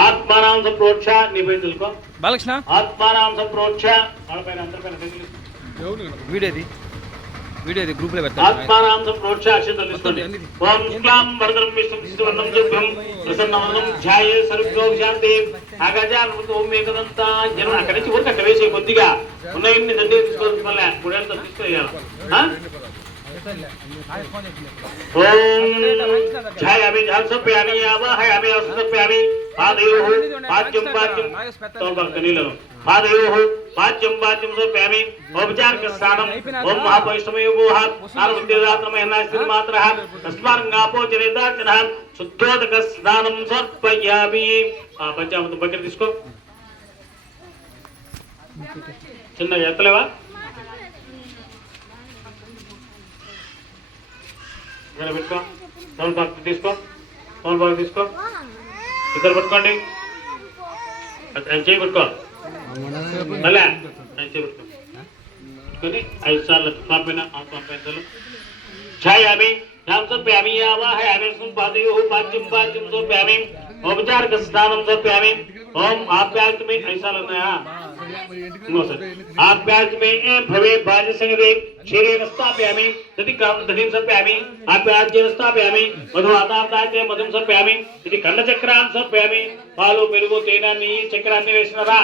ఆత్మానాం సంప్రోక్ష నీ పేరు తెలుసుకో బాలకృష్ణ ఆత్మానాం సంప్రోక్ష వాళ్ళపైన అందరిపైన వీడియో గ్రూప్ లో పెడతాను ఆత్మానాం సంప్రోక్ష అక్షంతలు తీసుకోండి ఓం శుక్లాం వరదరం విష్ణుం శశివర్ణం చతుర్భుజం ప్రసన్నవదనం ధ్యాయే సర్వో శాంతి ఆగజానముతో ఓం ఏకదంత జనం అక్కడి నుంచి ఊరికి అక్కడ వేసే కొద్దిగా ఉన్నాయన్ని దండే తీసుకోవచ్చు మళ్ళీ గుడేళ్ళతో తీసుకెళ్ళాలి ఓం ధ్యాయామి ధ్యాసప్యామి ఆవాహయామి అసప్యామి పాదయోః పాద్యం పాద్యం తోల్భక్తనీలను పాదయోః పాద్యం పాద్యం సమర్పయామి ఔపచారిక స్నానం ఓం మహాపైష్ణమయోః ఆనవద్యదాత్రమయనాస్తి మాత్రః తస్మారంగాపోచరేదాచనః శుద్ధోదక స్నానం సమర్పయామి ఆ పంచామృతం పక్కన తీసుకో చిన్నగా ఎత్తలేవా పెట్టుకో తోల్పాకు తీసుకో తోల్పాకు తీసుకో ఇద్దరు పట్టుకోండి చేయి పట్టుకో మళ్ళా చేయి పట్టుకోని 5 సార్లు స్వామిన ఆత్మపేతలు ఛాయామి నామ సమర్పయామి ఆవాహయామి సంపాదయోః పాద్యం పాద్యం సమర్పయామి ఔపచారిక స్నానం సమర్పయామి ఓం ఆప్యాయతు మే 5 సార్లు ఉన్నాయా आप्याज में भवे बाज संगे क्षीरे स्थापयामि यदि काम दधिं स्थापयामि आप्याज्येन स्थापयामि मधुवातादाते मधुं स्थापयामि यदि खंडचक्रान् स्थापयामि पालो पेरुगो तेनानि चक्राన్ని వేసినరా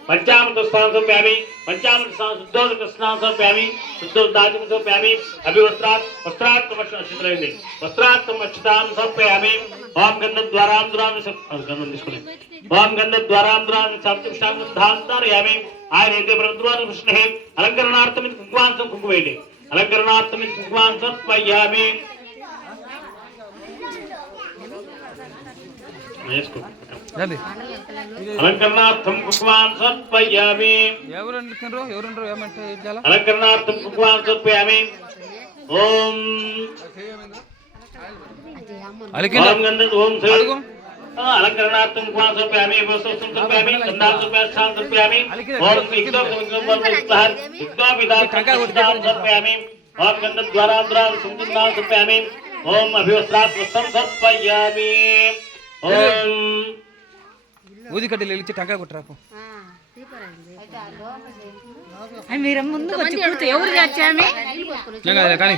పంచామృత స్నానం సమర్పయామి పంచామృత స్నానం శుద్ధోదక స్నానం సమర్పయామి శుద్ధోదాచం సమర్పయామి అభివస్త్రాత్ వస్త్రాత్ వస్త్రాయింది వస్త్రాత్ వస్త్రాం సమర్పయామి ఓం గంధద్వారాంధ్రాన్ని గంధం తీసుకుని ఓం గంధద్వారాంధ్రాన్ని సప్తష్టాంగంధాంతారయామి ఆయనైతే బ్రహ్మద్వార కృష్ణే అలంకరణార్థం కుంకుమాంసం కుంకుమేయండి అలంకరణార్థం కుంకుమాంసం సమర్పయామి అలంకరణార్థం కుంకుమాం సమర్పయామి అలంకరణార్థం కుంకుమాం సమర్పయామి ఓం ఓం శ్రీ అలంకరణార్థం కుంకుమాం సమర్పయామి వస్త్రం సమర్పయామి గంధాం సమర్పయామి ఓం సమర్పయామి ఓం గంధద్వారాంధ్రాం సమర్పయామి ఓం అభివస్త్రాత్ వస్త్రం సమర్పయామి ఓం ఊది కడ్డీలు వెలిచి టంకాయ కొట్టరాపు మీరు ముందు వచ్చి కూర్చో ఎవరు చేర్చామి కానీ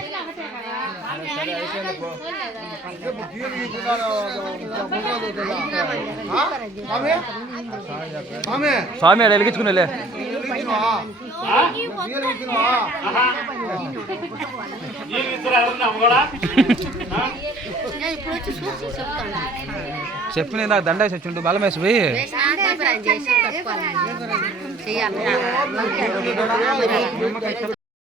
స్వామి ఆడ వెలిగించుకునేలే చెప్పిన నాకు దండ చచ్చుండు బలమేసి పోయి చేయాలి